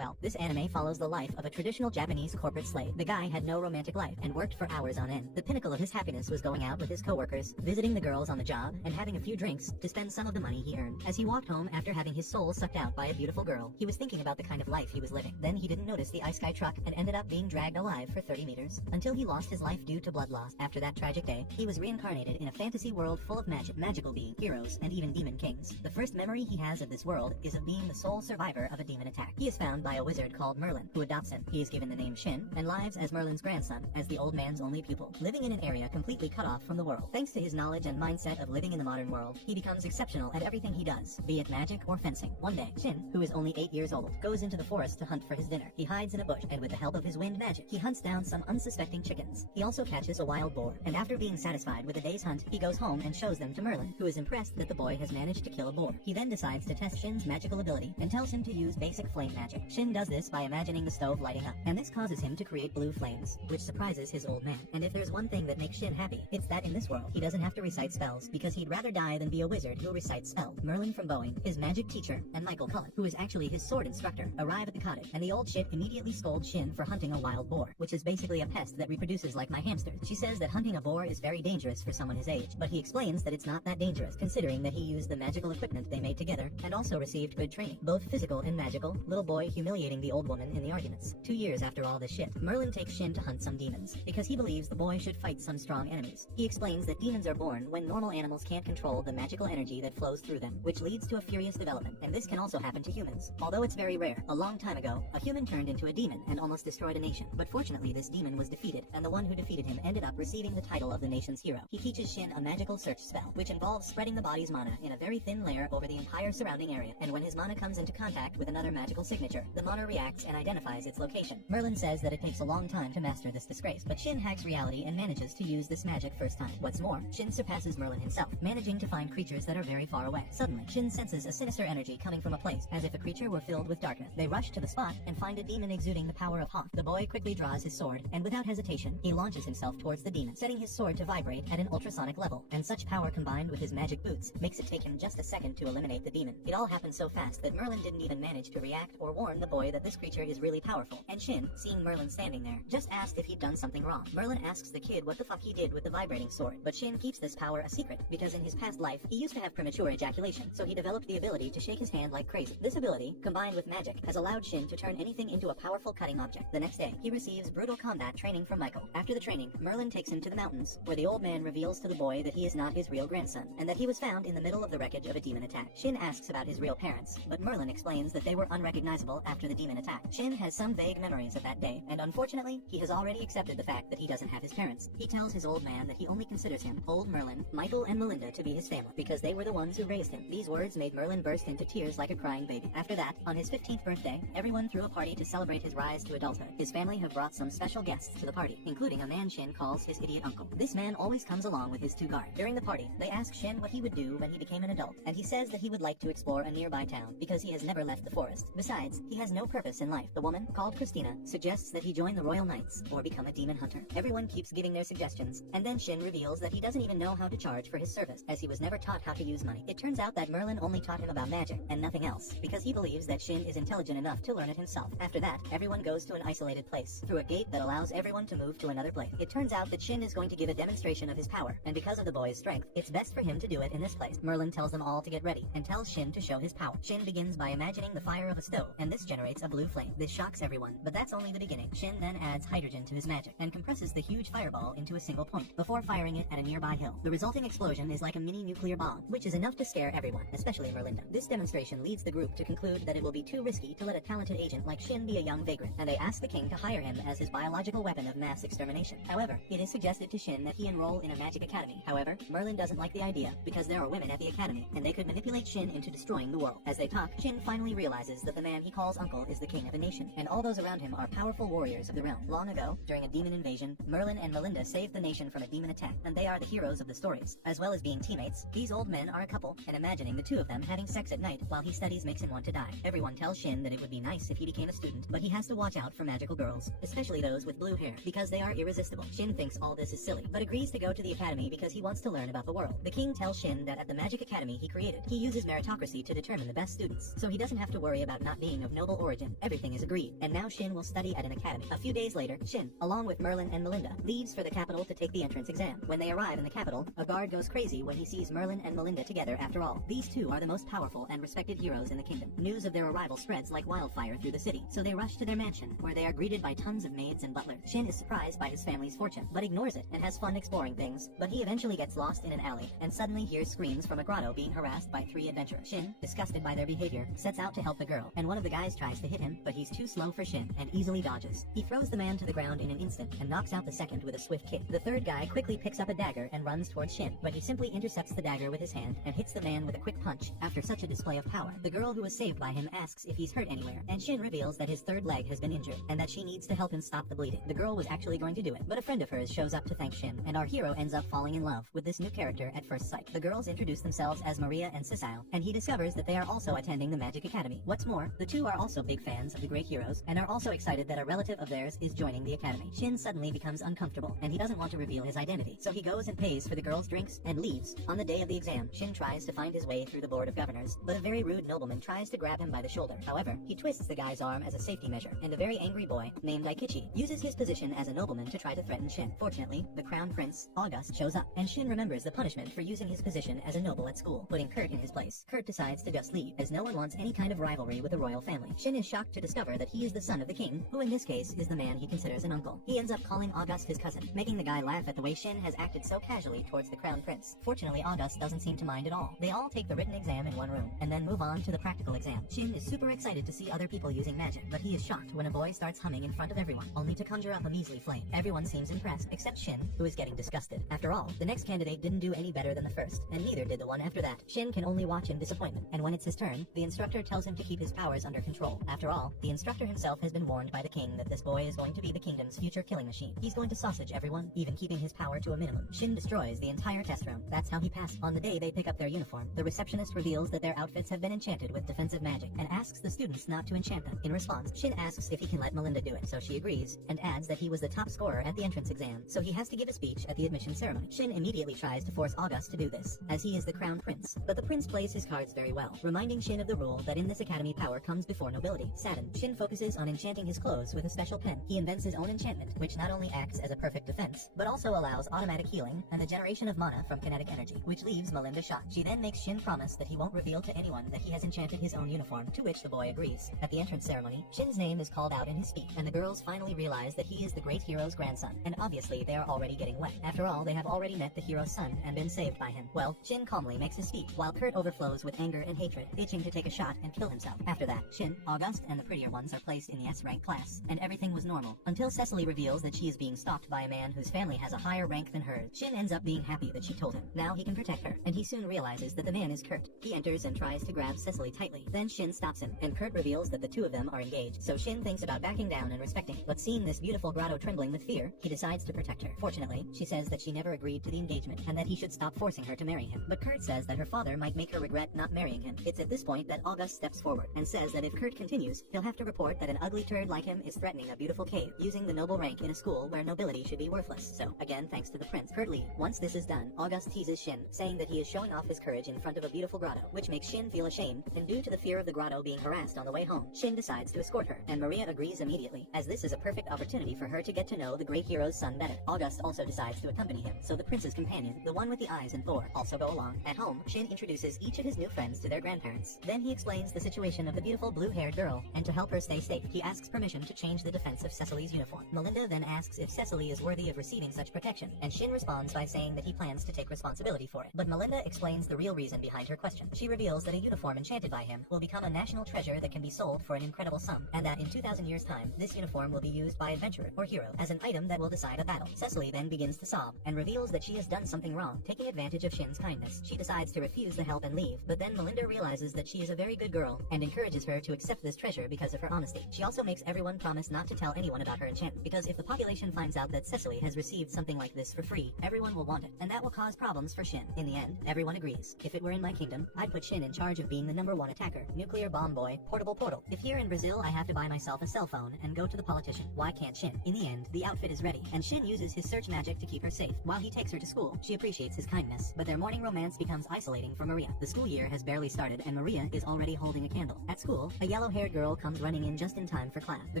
Well, this anime follows the life of a traditional Japanese corporate slave. The guy had no romantic life and worked for hours on end. The pinnacle of his happiness was going out with his coworkers, visiting the girls on the job, and having a few drinks to spend some of the money he earned. As he walked home after having his soul sucked out by a beautiful girl, he was thinking about the kind of life he was living. Then he didn't notice the Isekai'd truck and ended up being dragged alive for 30 meters until he lost his life due to blood loss. After that tragic day, he was reincarnated in a fantasy world full of magical beings, heroes, and even demon kings. The first memory he has of this world is of being the sole survivor of a demon attack. He is found by a wizard called Merlin, who adopts him. He is given the name Shin, and lives as Merlin's grandson, as the old man's only pupil, living in an area completely cut off from the world. Thanks to his knowledge and mindset of living in the modern world, he becomes exceptional at everything he does, be it magic or fencing. One day, Shin, who is only 8 years old, goes into the forest to hunt for his dinner. He hides in a bush, and with the help of his wind magic, he hunts down some unsuspecting chickens. He also catches a wild boar, and after being satisfied with the day's hunt, he goes home and shows them to Merlin, who is impressed that the boy has managed to kill a boar. He then decides to test Shin's magical ability and tells him to use basic flame magic. Shin does this by imagining the stove lighting up, and this causes him to create blue flames, which surprises his old man. And if there's one thing that makes Shin happy, it's that in this world, he doesn't have to recite spells, because he'd rather die than be a wizard who recites spells. Merlin from Boeing, his magic teacher, and Michael Cullen, who is actually his sword instructor, arrive at the cottage, and the old shit immediately scolds Shin for hunting a wild boar, which is basically a pest that reproduces like my hamster. She says that hunting a boar is very dangerous for someone his age, but he explains that it's not that dangerous, considering that he used the magical equipment they made together, and also received good training, both physical and magical. Little boy humiliating the old woman in the arguments. 2 years after all this shit, Merlin takes Shin to hunt some demons, because he believes the boy should fight some strong enemies. He explains that demons are born when normal animals can't control the magical energy that flows through them, which leads to a furious development, and this can also happen to humans. Although it's very rare, a long time ago, a human turned into a demon and almost destroyed a nation, but fortunately this demon was defeated, and the one who defeated him ended up receiving the title of the nation's hero. He teaches Shin a magical search spell, which involves spreading the body's mana in a very thin layer over the entire surrounding area, and when his mana comes into contact with another magical signature, the mana reacts and identifies its location. Merlin says that it takes a long time to master this disgrace, but Shin hacks reality and manages to use this magic first time. What's more, Shin surpasses Merlin himself, managing to find creatures that are very far away. Suddenly, Shin senses a sinister energy coming from a place, as if a creature were filled with darkness. They rush to the spot and find a demon exuding the power of Hawk. The boy quickly draws his sword, and without hesitation, he launches himself towards the demon, setting his sword to vibrate at an ultrasonic level, and such power combined with his magic boots makes it take him just a second to eliminate the demon. It all happened so fast that Merlin didn't even manage to react or warn the boy that this creature is really powerful, and Shin, seeing Merlin standing there, just asked if he'd done something wrong. Merlin asks the kid what the fuck he did with the vibrating sword, but Shin keeps this power a secret, because in his past life, he used to have premature ejaculation, so he developed the ability to shake his hand like crazy. This ability, combined with magic, has allowed Shin to turn anything into a powerful cutting object. The next day, he receives brutal combat training from Michael. After the training, Merlin takes him to the mountains, where the old man reveals to the boy that he is not his real grandson, and that he was found in the middle of the wreckage of a demon attack. Shin asks about his real parents, but Merlin explains that they were unrecognizable after the demon attack. Shin has some vague memories of that day, and unfortunately, he has already accepted the fact that he doesn't have his parents. He tells his old man that he only considers him, old Merlin, Michael, and Melinda to be his family, because they were the ones who raised him. These words made Merlin burst into tears like a crying baby. After that, on his 15th birthday, everyone threw a party to celebrate his rise to adulthood. His family have brought some special guests to the party, including a man Shin calls his idiot uncle. This man always comes along with his 2 guards. During the party, they ask Shin what he would do when he became an adult, and he says that he would like to explore a nearby town, because he has never left the forest. Besides, he has no purpose in life. The woman, called Christina, suggests that he join the Royal Knights, or become a demon hunter. Everyone keeps giving their suggestions, and then Shin reveals that he doesn't even know how to charge for his service, as he was never taught how to use money. It turns out that Merlin only taught him about magic, and nothing else, because he believes that Shin is intelligent enough to learn it himself. After that, everyone goes to an isolated place, through a gate that allows everyone to move to another place. It turns out that Shin is going to give a demonstration of his power, and because of the boy's strength, it's best for him to do it in this place. Merlin tells them all to get ready, and tells Shin to show his power. Shin begins by imagining the fire of a stove, and this generates a blue flame. This shocks everyone, but that's only the beginning. Shin then adds hydrogen to his magic, and compresses the huge fireball into a single point, before firing it at a nearby hill. The resulting explosion is like a mini nuclear bomb, which is enough to scare everyone, especially Merlinda. This demonstration leads the group to conclude that it will be too risky to let a talented agent like Shin be a young vagrant, and they ask the king to hire him as his biological weapon of mass extermination. However, it is suggested to Shin that he enroll in a magic academy. However, Merlin doesn't like the idea, because there are women at the academy, and they could manipulate Shin into destroying the world. As they talk, Shin finally realizes that the man he calls uncle is the king of a nation, and all those around him are powerful warriors of the realm. Long ago, during a demon invasion, Merlin and Melinda saved the nation from a demon attack, and they are the heroes of the stories. As well as being teammates, these old men are a couple, and imagining the 2 of them having sex at night while he studies makes him want to die. Everyone tells Shin that it would be nice if he became a student, but he has to watch out for magical girls, especially those with blue hair, because they are irresistible. Shin thinks all this is silly, but agrees to go to the academy because he wants to learn about the world. The king tells Shin that at the magic academy he created, he uses meritocracy to determine the best students, so he doesn't have to worry about not being of noble noble origin. Everything is agreed, and now Shin will study at an academy. A few days later, Shin, along with Merlin and Melinda, leaves for the capital to take the entrance exam. When they arrive in the capital, a guard goes crazy when he sees Merlin and Melinda together. After all, these two are the most powerful and respected heroes in the kingdom. News of their arrival spreads like wildfire through the city, so they rush to their mansion, where they are greeted by tons of maids and butlers. Shin is surprised by his family's fortune, but ignores it and has fun exploring things. But he eventually gets lost in an alley, and suddenly hears screams from a grotto being harassed by 3 adventurers. Shin, disgusted by their behavior, sets out to help the girl, and one of the guys tries to hit him, but he's too slow for Shin, and easily dodges. He throws the man to the ground in an instant, and knocks out the second with a swift kick. The third guy quickly picks up a dagger and runs towards Shin, but he simply intercepts the dagger with his hand, and hits the man with a quick punch. After such a display of power, the girl who was saved by him asks if he's hurt anywhere, and Shin reveals that his third leg has been injured, and that she needs to help him stop the bleeding. The girl was actually going to do it, but a friend of hers shows up to thank Shin, and our hero ends up falling in love with this new character at first sight. The girls introduce themselves as Maria and Isekai'd, and he discovers that they are also attending the Magic Academy. What's more, the two are also big fans of the great heroes, and are also excited that a relative of theirs is joining the academy. Shin suddenly becomes uncomfortable, and he doesn't want to reveal his identity, so he goes and pays for the girls' drinks, and leaves. On the day of the exam, Shin tries to find his way through the board of governors, but a very rude nobleman tries to grab him by the shoulder. However, he twists the guy's arm as a safety measure, and a very angry boy, named Isekai'd, uses his position as a nobleman to try to threaten Shin. Fortunately, the crown prince, August, shows up, and Shin remembers the punishment for using his position as a noble at school, putting Kurt in his place. Kurt decides to just leave, as no one wants any kind of rivalry with the royal family. Shin is shocked to discover that he is the son of the king, who in this case is the man he considers an uncle. He ends up calling August his cousin, making the guy laugh at the way Shin has acted so casually towards the crown prince. Fortunately, August doesn't seem to mind at all. They all take the written exam in one room, and then move on to the practical exam. Shin is super excited to see other people using magic, but he is shocked when a boy starts humming in front of everyone, only to conjure up a measly flame. Everyone seems impressed, except Shin, who is getting disgusted. After all, the next candidate didn't do any better than the first, and neither did the one after that. Shin can only watch in disappointment, and when it's his turn, the instructor tells him to keep his powers under control. After all, the instructor himself has been warned by the king that this boy is going to be the kingdom's future killing machine. He's going to sausage everyone, even keeping his power to a minimum. Shin destroys the entire test room. That's how he passed. On the day they pick up their uniform, the receptionist reveals that their outfits have been enchanted with defensive magic, and asks the students not to enchant them. In response, Shin asks if he can let Melinda do it, so she agrees, and adds that he was the top scorer at the entrance exam, so he has to give a speech at the admission ceremony. Shin immediately tries to force August to do this, as he is the crown prince, but the prince plays his cards very well, reminding Shin of the rule that in this academy power comes before nobility. Saddened, Shin focuses on enchanting his clothes with a special pen. He invents his own enchantment, which not only acts as a perfect defense, but also allows automatic healing and the generation of mana from kinetic energy, which leaves Melinda shocked. She then makes Shin promise that he won't reveal to anyone that he has enchanted his own uniform, to which the boy agrees. At the entrance ceremony, Shin's name is called out in his speech, and the girls finally realize that he is the great hero's grandson, and obviously they are already getting wet. After all, they have already met the hero's son and been saved by him. Well, Shin calmly makes his speech, while Kurt overflows with anger and hatred, itching to take a shot and kill himself. After that, Shin, August, and the prettier ones are placed in the S-rank class, and everything was normal, until Cecily reveals that she is being stalked by a man whose family has a higher rank than hers. Shin ends up being happy that she told him. Now he can protect her, and he soon realizes that the man is Kurt. He enters and tries to grab Cecily tightly. Then Shin stops him, and Kurt reveals that the two of them are engaged, so Shin thinks about backing down and respecting it. But seeing this beautiful grotto trembling with fear, he decides to protect her. Fortunately, she says that she never agreed to the engagement, and that he should stop forcing her to marry him. But Kurt says that her father might make her regret not marrying him. It's at this point that August steps forward, and says that if Kurt continues, he'll have to report that an ugly turd like him is threatening a beautiful cave, using the noble rank in a school where nobility should be worthless. So, again, thanks to the prince, Kurt leaves. Once this is done, August teases Shin, saying that he is showing off his courage in front of a beautiful grotto, which makes Shin feel ashamed, and due to the fear of the grotto being harassed on the way home, Shin decides to escort her, and Maria agrees immediately, as this is a perfect opportunity for her to get to know the great hero's son better. August also decides to accompany him, so the prince's companion, the one with the eyes and Thor, also go along. At home, Shin introduces each of his new friends to their grandparents. Then he explains the situation of the beautiful blue-haired girl, and to help her stay safe, he asks permission to change the defense of Cecily's uniform. Melinda then asks if Cecily is worthy of receiving such protection, and Shin responds by saying that he plans to take responsibility for it. But Melinda explains the real reason behind her question. She reveals that a uniform enchanted by him will become a national treasure that can be sold for an incredible sum, and that in 2,000 years' time, this uniform will be used by adventurer or hero as an item that will decide a battle. Cecily then begins to sob, and reveals that she has done something wrong, taking advantage of Shin's kindness. She decides to refuse the help and leave, but then Melinda realizes that she is a very good girl, and encourages her to accept this treasure because of her honesty. She also makes everyone promise not to tell anyone about her enchantment, because if the population finds out that Cecily has received something like this for free, everyone will want it, and that will cause problems for Shin. In the end, everyone agrees. If it were in my kingdom, I'd put Shin in charge of being the #1 attacker, nuclear bomb boy, portable portal. If here in Brazil I have to buy myself a cell phone and go to the politician, why can't Shin? In the end, the outfit is ready, and Shin uses his search magic to keep her safe. While he takes her to school, she appreciates his kindness, but their morning romance becomes isolating for Maria. The school year has barely started, and Maria is already holding a candle. At school, a yellow-haired girl comes running in just in time for class. The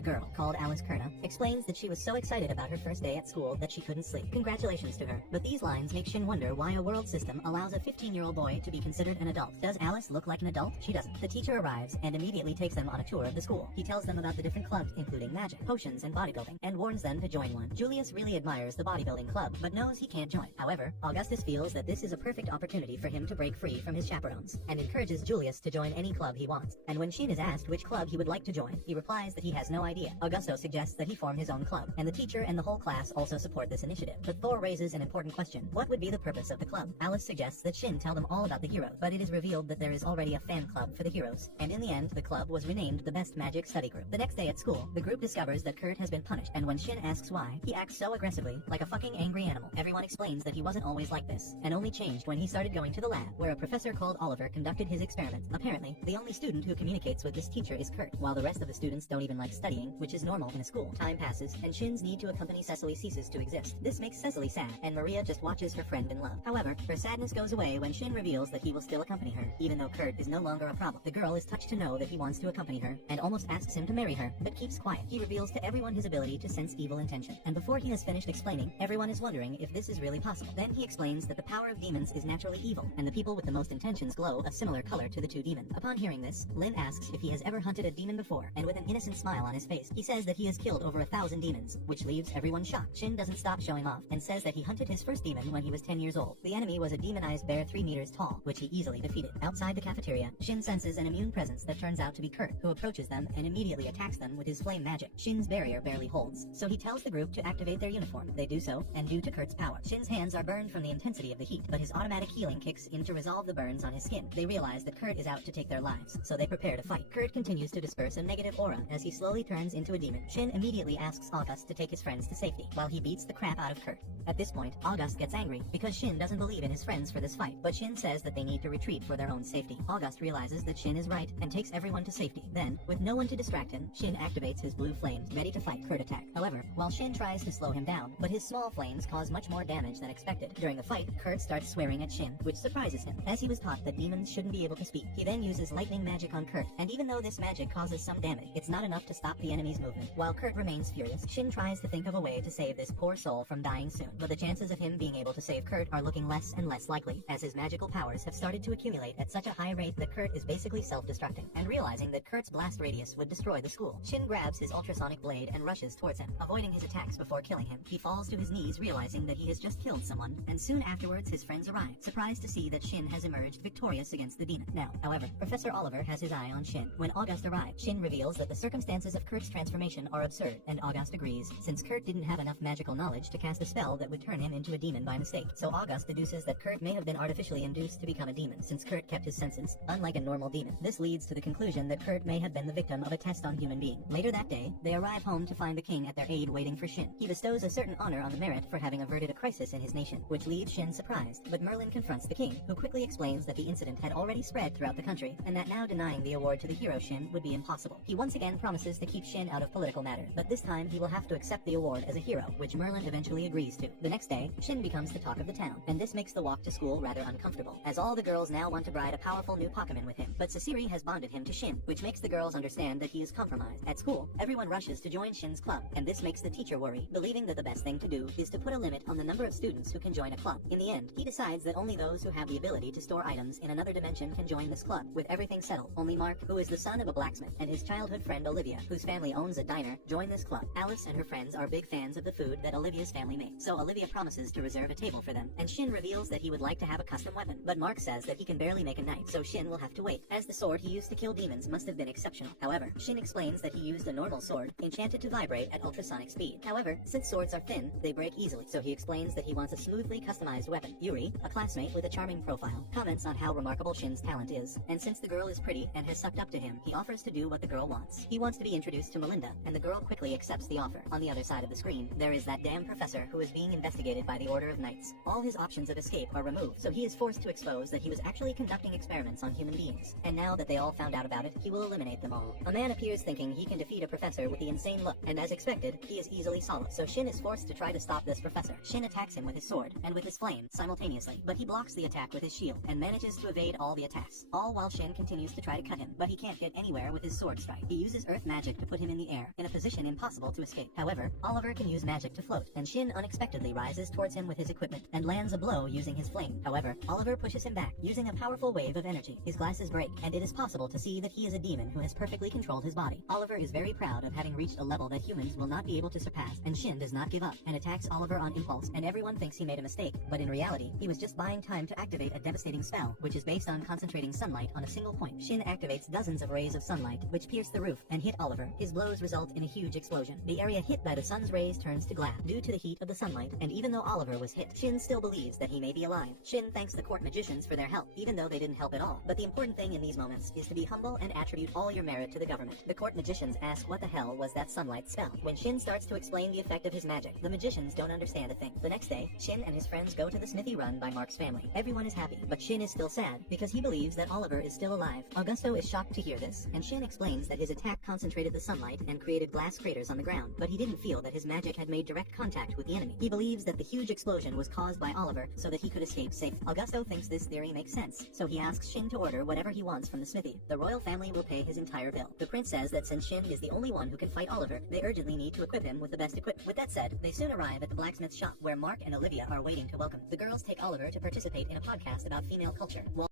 girl, called Alice Kerna, explains that she was so excited about her first day at school that she couldn't sleep. Congratulations to her. But these lines make Shin wonder why a world system allows a 15-year-old boy to be considered an adult. Does Alice look like an adult? She doesn't. The teacher arrives and immediately takes them on a tour of the school. He tells them about the different clubs, including magic, potions, and bodybuilding, and warns them to join one. Julius really admires the bodybuilding club, but knows he can't join. However, Augustus feels that this is a perfect opportunity for him to break free from his chaperones, and encourages Julius to join any club he wants. And when Shin is asked which club he would like to join, he replies that he has no idea. Augusto suggests that he form his own club, and the teacher and the whole class also support this initiative. But Thor raises an important question. What would be the purpose of the club? Alice suggests that Shin tell them all about the heroes, but it is revealed that there is already a fan club for the heroes, and in the end, the club was renamed the Best Magic Study Group. The next day at school, the group discovers that Kurt has been punished, and when Shin asks why, he acts so aggressively, like a fucking angry animal. Everyone explains that he wasn't always like this, and only changed when he started going to the lab, where a professor called Oliver conducted his experiments. Apparently, the only student who communicates with this teacher is Kurt, while the rest of the students don't even like studying, which is normal in a school. Time passes, and Shin's need to accompany Cecily ceases to exist. This makes Cecily sad, and Maria just watches her friend in love. However, her sadness goes away when Shin reveals that he will still accompany her, even though Kurt is no longer a problem. The girl is touched to know that he wants to accompany her, and almost asks him to marry her, but keeps quiet. He reveals to everyone his ability to sense evil intention, and before he has finished explaining, everyone is wondering if this is really possible. Then he explains that the power of demons is naturally evil, and the people with the most intentions glow a similar color to the two demons. Upon hearing this, Lin asks if he has ever hunted a demon before, and with an innocent smile on his face, he says that he has killed over 1,000 demons, which leaves everyone shocked. Shin doesn't stop showing off, and says that he hunted his first demon when he was 10 years old. The enemy was a demonized bear 3 meters tall, which he easily defeated. Outside the cafeteria, Shin senses an immune presence that turns out to be Kurt, who approaches them and immediately attacks them with his flame magic. Shin's barrier barely holds, so he tells the group to activate their uniform. They do so, and due to Kurt's power, Shin's hands are burned from the intensity of the heat, but his automatic healing kicks in to resolve the burns on his skin. They realize that Kurt is out to take their lives, so they prepare to fight. Kurt continues to disperse a negative aura as he slowly turns into a demon. Shin immediately asks August to take his friends to safety, while he beats the crap out of Kurt. At this point, August gets angry, because Shin doesn't believe in his friends for this fight, but Shin says that they need to retreat for their own safety. August realizes that Shin is right, and takes everyone to safety. Then, with no one to distract him, Shin activates his blue flames, ready to fight Kurt attack. However, while Shin tries to slow him down, but his small flames cause much more damage than expected. During the fight, Kurt starts swearing at Shin, which surprises him, as he was taught that demons shouldn't be able to speak. He then uses lightning magic on Kurt, and even though this magic causes some damage, it's not enough to stop the enemy's movement. While Kurt remains furious, Shin tries to think of a way to save this poor soul from dying soon, but the chances of him being able to save Kurt are looking less and less likely, as his magical powers have started to accumulate at such a high rate that Kurt is basically self-destructing. And realizing that Kurt's blast radius would destroy the school, Shin grabs his ultrasonic blade and rushes towards him, avoiding his attacks before killing him. He falls to his knees, realizing that he has just killed someone, and soon afterwards his friends arrive, surprised to see that Shin has emerged victorious against the demon. Now, however, Professor Oliver has his eye on Shin. When August arrives, Shin reveals that the circumstances of Kurt's transformation are absurd, and August agrees, since Kurt didn't have enough magical knowledge to cast a spell that would turn him into a demon by mistake. So August deduces that Kurt may have been artificially induced to become a demon, since Kurt kept his senses, unlike a normal demon. This leads to the conclusion that Kurt may have been the victim of a test on human being. Later that day, they arrive home to find the king at their aid waiting for Shin. He bestows a certain honor on the merit for having averted a crisis in his nation, which leaves Shin surprised, but Merlin confronts the king, who quickly explains that the incident had already spread throughout the country, and that now denying the award to the hero Shin would be impossible. He once again promises to keep Shin out of political matter, but this time he will have to accept the award as a hero, which Merlin eventually agrees to. The next day, Shin becomes the talk of the town, and this makes the walk to school rather uncomfortable, as all the girls now want to bride a powerful new Pokemon with him. But Sasiri has bonded him to Shin, which makes the girls understand that he is compromised. At school, everyone rushes to join Shin's club, and this makes the teacher worry, believing that the best thing to do is to put a limit on the number of students who can join a club. In the end, he decides that only those who have the ability to store items in another dimension can join this club. With everything settled, only Mark, who is the son of a blacksmith, and his childhood friend Olivia, whose family owns a diner, join this club. Alice and her friends are big fans of the food that Olivia's family made, so Olivia promises to reserve a table for them, and Shin reveals that he would like to have a custom weapon, but Mark says that he can barely make a knife, so Shin will have to wait, as the sword he used to kill demons must have been exceptional. However, Shin explains that he used a normal sword, enchanted to vibrate at ultrasonic speed. However, since swords are thin, they break easily, so he explains that he wants a smoothly customized weapon. Yuri, a classmate with a charming profile, comments on how remarkable Shin's talent is, and since the girl is pretty and has sucked up to him, he offers to do what the girl wants. He wants to be introduced to Melinda, and the girl quickly accepts the offer. On the other side of the screen, there is that damn professor who is being investigated by the Order of Knights. All his options of escape are removed, so he is forced to expose that he was actually conducting experiments on human beings, and now that they all found out about it, he will eliminate them all. A man appears thinking he can defeat a professor with the insane look, and as expected, he is easily solved, so Shin is forced to try to stop this professor. Shin attacks him with his sword, and with his flame, simultaneously, but he blocks the attack with his shield, and manages to evade all the attacks, all while Shin continues to try to cut him, but he can't get anywhere with his sword strike. He uses earth magic to put him in the air, in a position impossible to escape. However, Oliver can use magic to float, and Shin unexpectedly rises towards him with his equipment, and lands a blow using his flame. However, Oliver pushes him back, using a powerful wave of energy. His glasses break, and it is possible to see that he is a demon who has perfectly controlled his body. Oliver is very proud of having reached a level that humans will not be able to surpass, and Shin does not give up, and attacks Oliver on impulse, and everyone thinks he made a mistake, but in reality, he was just buying time to activate a devastating spell, which is based on concentrating sunlight on a single point. Shin activates dozens of rays of sunlight, which pierce the roof and hit Oliver. His blows result in a huge explosion. The area hit by the sun's rays turns to glass due to the heat of the sunlight, and even though Oliver was hit, Shin still believes that he may be alive. Shin thanks the court magicians for their help, even though they didn't help at all. But the important thing in these moments is to be humble and attribute all your merit to the government. The court magicians ask what the hell was that sunlight spell. When Shin starts to explain the effect of his magic, the magicians don't understand a thing. The next day, Shin and his friends go to the smithy run by Mark's family. Everyone is happy, but Shin is still sad because he believes that Oliver is still alive. Augusto is shocked to hear this, and Shin explains that his attack concentrated the sunlight and created glass craters on the ground, but he didn't feel that his magic had made direct contact with the enemy. He believes that the huge explosion was caused by Oliver so that he could escape safe. Augusto thinks this theory makes sense, so he asks Shin to order whatever he wants from the smithy. The royal family will pay his entire bill. The prince says that since Shin is the only one who can fight Oliver, they urgently need to equip him with the best equipment. With that said, they soon arrive at the blacksmith shop where Mark and Olivia are waiting to welcome. The girls take Oliver to participate in a podcast about female culture.